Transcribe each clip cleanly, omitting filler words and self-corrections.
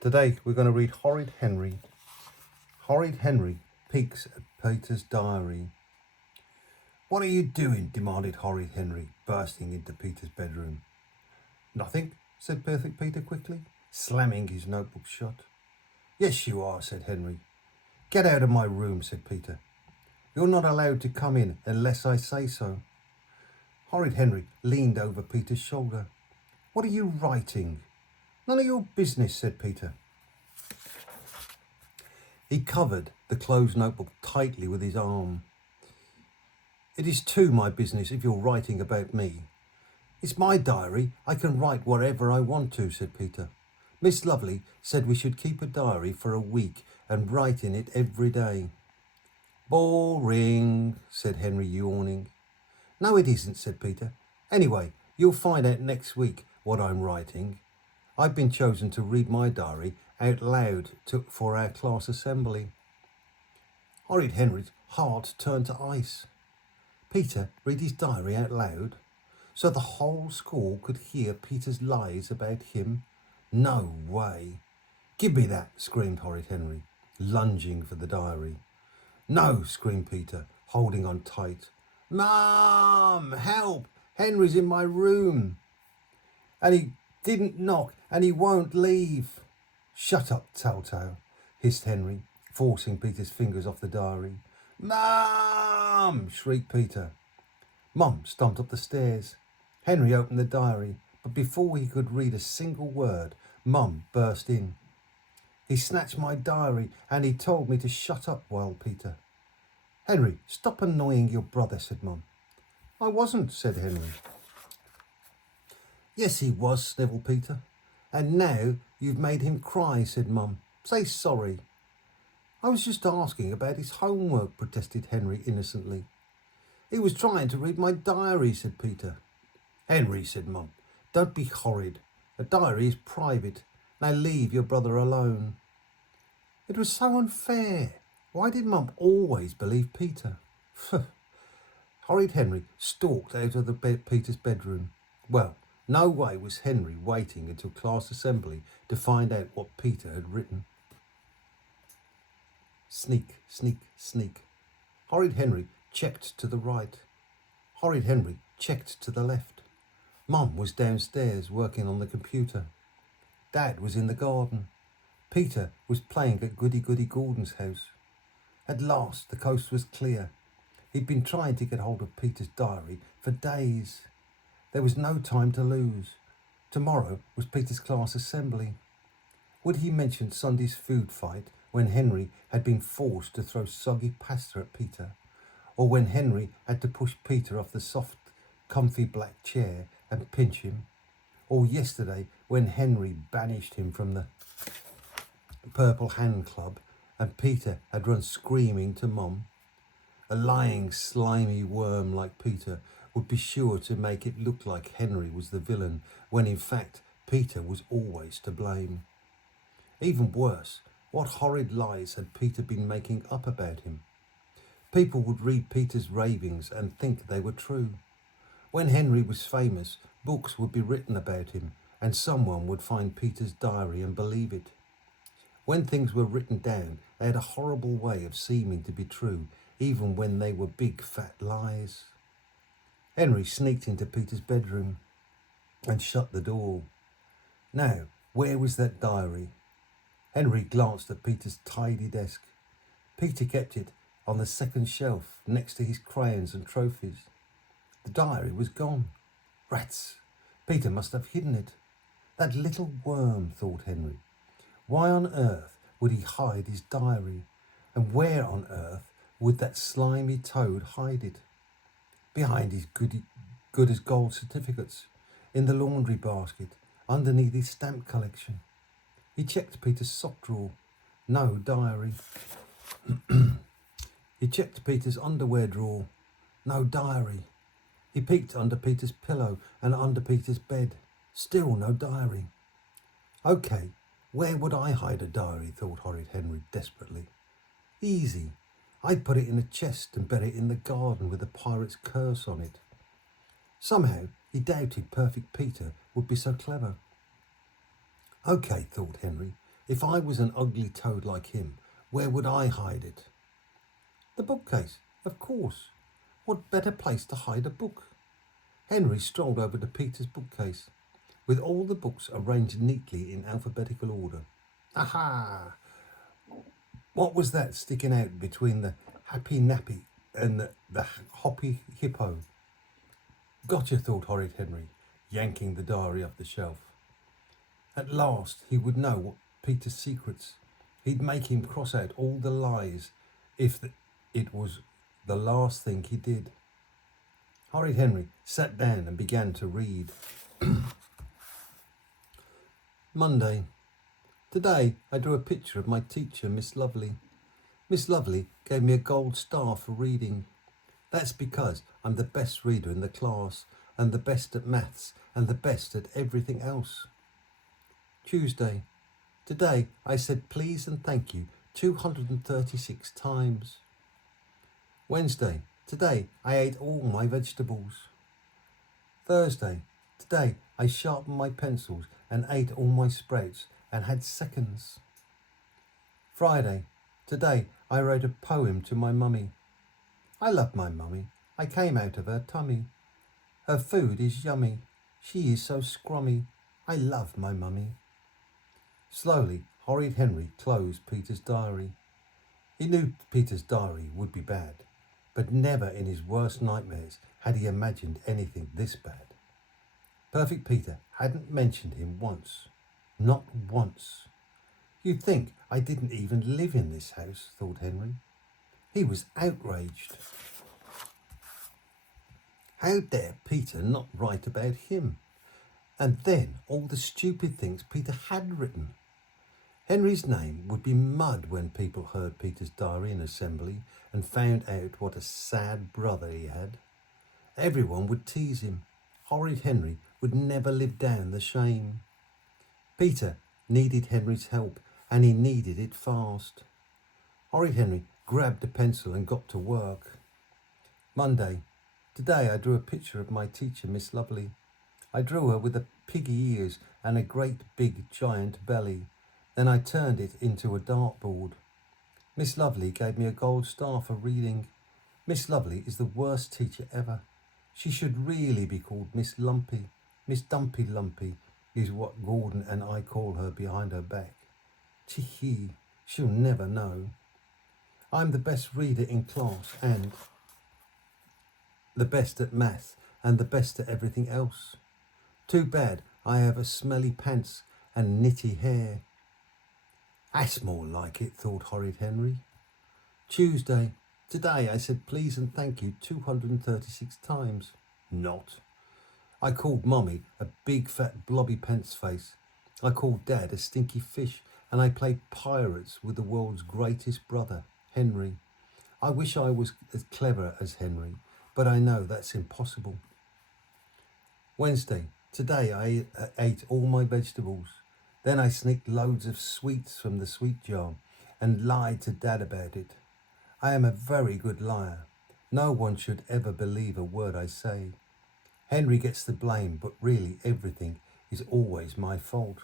Today we're going to read Horrid Henry. Horrid Henry peeks at Peter's diary. "What are you doing?" demanded Horrid Henry, bursting into Peter's bedroom. "Nothing," said Perfect Peter quickly, slamming his notebook shut. "Yes, you are," said Henry. "Get out of my room," said Peter. "You're not allowed to come in unless I say so." Horrid Henry leaned over Peter's shoulder. "What are you writing?" "None of your business," said Peter. He covered the closed notebook tightly with his arm. "It is too my business if you're writing about me." "It's my diary. I can write whatever I want to," said Peter. "Miss Lovely said we should keep a diary for a week and write in it every day." "Boring," said Henry, yawning. "No, it isn't," said Peter. "Anyway, you'll find out next week what I'm writing. I've been chosen to read my diary out loud for our class assembly." Horrid Henry's heart turned to ice. Peter read his diary out loud, so the whole school could hear Peter's lies about him? No way. "Give me that," screamed Horrid Henry, lunging for the diary. "No," screamed Peter, holding on tight. "Mum, help! Henry's in my room. And he didn't knock, and he won't leave." "Shut up, Telltale," hissed Henry, forcing Peter's fingers off the diary. "Mum!" shrieked Peter. Mum stomped up the stairs. Henry opened the diary, but before he could read a single word, Mum burst in. "He snatched my diary and he told me to shut up," wailed Peter. "Henry, stop annoying your brother," said Mum. "I wasn't," said Henry. "Yes, he was," snivelled Peter. "And now you've made him cry," said Mum. "Say sorry." "I was just asking about his homework," protested Henry innocently. "He was trying to read my diary," said Peter. "Henry," said Mum, "don't be horrid. A diary is private. Now leave your brother alone." It was so unfair. Why did Mum always believe Peter? Horrid Henry stalked out of Peter's bedroom. Well, no way was Henry waiting until class assembly to find out what Peter had written. Sneak, sneak, sneak. Horrid Henry checked to the right. Horrid Henry checked to the left. Mum was downstairs working on the computer. Dad was in the garden. Peter was playing at Goody Goody Gordon's house. At last the coast was clear. He'd been trying to get hold of Peter's diary for days. There was no time to lose. Tomorrow was Peter's class assembly. Would he mention Sunday's food fight when Henry had been forced to throw soggy pasta at Peter? Or when Henry had to push Peter off the soft, comfy black chair and pinch him? Or yesterday when Henry banished him from the Purple Hand Club and Peter had run screaming to Mum? A lying, slimy worm like Peter would be sure to make it look like Henry was the villain, when in fact Peter was always to blame. Even worse, what horrid lies had Peter been making up about him? People would read Peter's ravings and think they were true. When Henry was famous, books would be written about him, and someone would find Peter's diary and believe it. When things were written down, they had a horrible way of seeming to be true, even when they were big fat lies. Henry sneaked into Peter's bedroom and shut the door. Now, where was that diary? Henry glanced at Peter's tidy desk. Peter kept it on the second shelf next to his crayons and trophies. The diary was gone. Rats! Peter must have hidden it. That little worm, thought Henry. Why on earth would he hide his diary? And where on earth would that slimy toad hide it? Behind his good as gold certificates, in the laundry basket, underneath his stamp collection. He checked Peter's sock drawer. No diary. He checked Peter's underwear drawer. No diary. He peeked under Peter's pillow and under Peter's bed. Still no diary. Okay, where would I hide a diary, thought Horrid Henry desperately. Easy. I'd put it in a chest and bury it in the garden with a pirate's curse on it. Somehow he doubted Perfect Peter would be so clever. Okay, thought Henry, If I was an ugly toad like him, where would I hide it? The bookcase, of course. What better place to hide a book? Henry strolled over to Peter's bookcase, with all the books arranged neatly in alphabetical order. Aha! What was that sticking out between the happy nappy and the hoppy hippo? Gotcha, thought Horrid Henry, yanking the diary off the shelf. At last he would know what Peter's secrets. He'd make him cross out all the lies if it was the last thing he did. Horrid Henry sat down and began to read. Monday. Today I drew a picture of my teacher, Miss Lovely. Miss Lovely gave me a gold star for reading. That's because I'm the best reader in the class and the best at maths and the best at everything else. Tuesday. Today I said please and thank you 236 times. Wednesday. Today I ate all my vegetables. Thursday. Today I sharpened my pencils and ate all my sprouts and had seconds. Friday. Today I wrote a poem to my mummy. I love my mummy. I came out of her tummy. Her food is yummy. She is so scrummy. I love my mummy. Slowly, Horrid Henry closed Peter's diary. He knew Peter's diary would be bad, but never in his worst nightmares had he imagined anything this bad. Perfect Peter hadn't mentioned him once. Not once. You'd think I didn't even live in this house, thought Henry. He was outraged. How dare Peter not write about him? And then all the stupid things Peter had written. Henry's name would be mud when people heard Peter's diary in assembly and found out what a sad brother he had. Everyone would tease him. Horrid Henry would never live down the shame. Peter needed Henry's help, and he needed it fast. Horrid Henry grabbed a pencil and got to work. Monday. Today I drew a picture of my teacher, Miss Lovely. I drew her with the piggy ears and a great big giant belly. Then I turned it into a dartboard. Miss Lovely gave me a gold star for reading. Miss Lovely is the worst teacher ever. She should really be called Miss Lumpy. Miss Dumpy Lumpy is what Gordon and I call her behind her back. Tee-hee, she'll never know. I'm the best reader in class and the best at math and the best at everything else. Too bad I have a smelly pants and nitty hair. That's more like it, thought Horrid Henry. Tuesday. Today I said please and thank you 236 times. Not. I called Mummy a big fat blobby pence face. I called Dad a stinky fish, and I played pirates with the world's greatest brother, Henry. I wish I was as clever as Henry, but I know that's impossible. Wednesday. Today I ate all my vegetables. Then I sneaked loads of sweets from the sweet jar and lied to Dad about it. I am a very good liar. No one should ever believe a word I say. Henry gets the blame, but really everything is always my fault.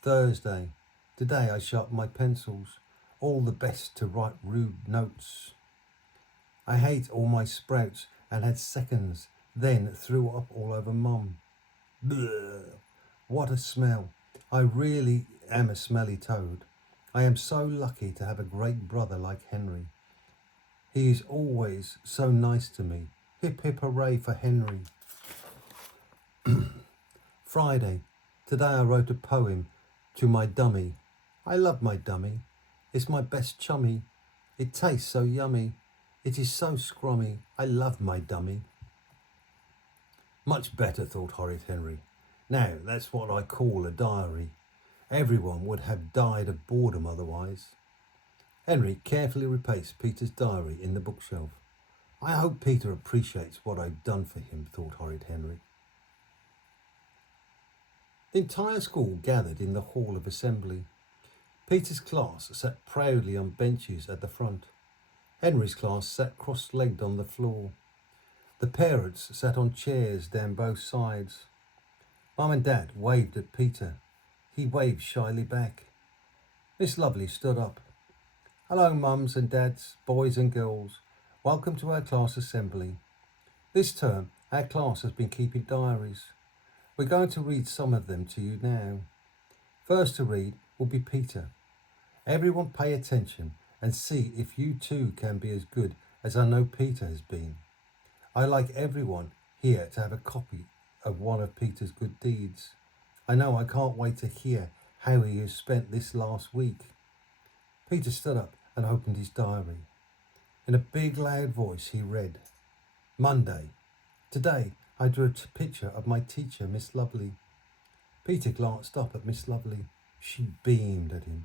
Thursday. Today I sharpened my pencils. All the best to write rude notes. I ate all my sprouts and had seconds, then threw up all over Mum. Bleh. What a smell. I really am a smelly toad. I am so lucky to have a great brother like Henry. He is always so nice to me. Hip hip hooray for Henry. Friday. Today I wrote a poem to my dummy. I love my dummy. It's my best chummy. It tastes so yummy. It is so scrummy. I love my dummy. Much better, thought Horrid Henry. Now, that's what I call a diary. Everyone would have died of boredom otherwise. Henry carefully replaced Peter's diary in the bookshelf. I hope Peter appreciates what I've done for him, thought Horrid Henry. The entire school gathered in the hall of assembly. Peter's class sat proudly on benches at the front. Henry's class sat cross-legged on the floor. The parents sat on chairs down both sides. Mum and Dad waved at Peter. He waved shyly back. Miss Lovely stood up. Hello, mums and dads, boys and girls. Welcome to our class assembly. This term, our class has been keeping diaries. We're going to read some of them to you now. First to read will be Peter. Everyone pay attention and see if you too can be as good as I know Peter has been. I like everyone here to have a copy of one of Peter's good deeds. I know I can't wait to hear how he has spent this last week. Peter stood up and opened his diary. In a big loud voice he read, Monday. Today I drew a picture of my teacher, Miss Lovely. Peter glanced up at Miss Lovely. She beamed at him.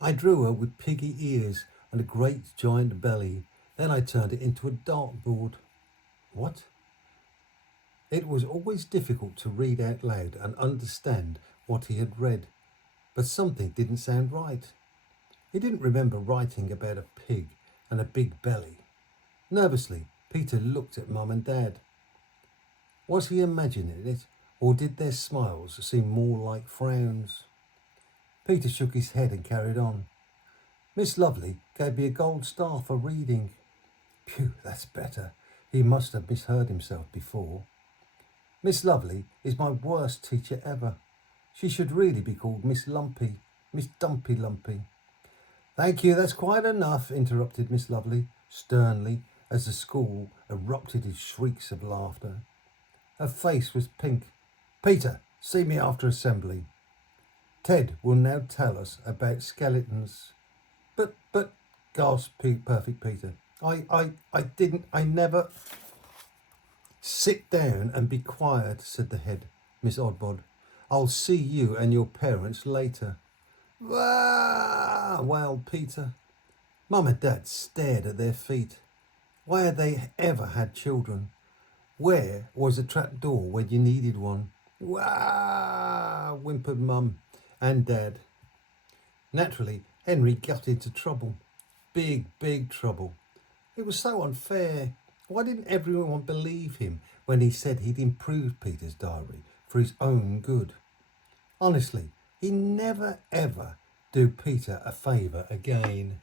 I drew her with piggy ears and a great giant belly. Then I turned it into a dartboard. What? It was always difficult to read out loud and understand what he had read, but something didn't sound right. He didn't remember writing about a pig and a big belly. Nervously, Peter looked at Mum and Dad. Was he imagining it, or did their smiles seem more like frowns? Peter shook his head and carried on. Miss Lovely gave me a gold star for reading. Phew, that's better. He must have misheard himself before. Miss Lovely is my worst teacher ever. She should really be called Miss Lumpy, Miss Dumpy Lumpy. Thank you, that's quite enough, interrupted Miss Lovely sternly as the school erupted in shrieks of laughter. Her face was pink. Peter, see me after assembly. Ted will now tell us about skeletons. But, gasped Perfect Peter. I never... Sit down and be quiet, said the head, Miss Oddbod. I'll see you and your parents later. Wah! Wailed Peter. Mum and Dad stared at their feet. Why had they ever had children? Where was a trap door when you needed one? Wah! Whimpered Mum and Dad. Naturally, Henry got into trouble. Big trouble. It was so unfair. Why didn't everyone believe him when he said he'd improved Peter's diary for his own good? Honestly, he never ever do Peter a favour again.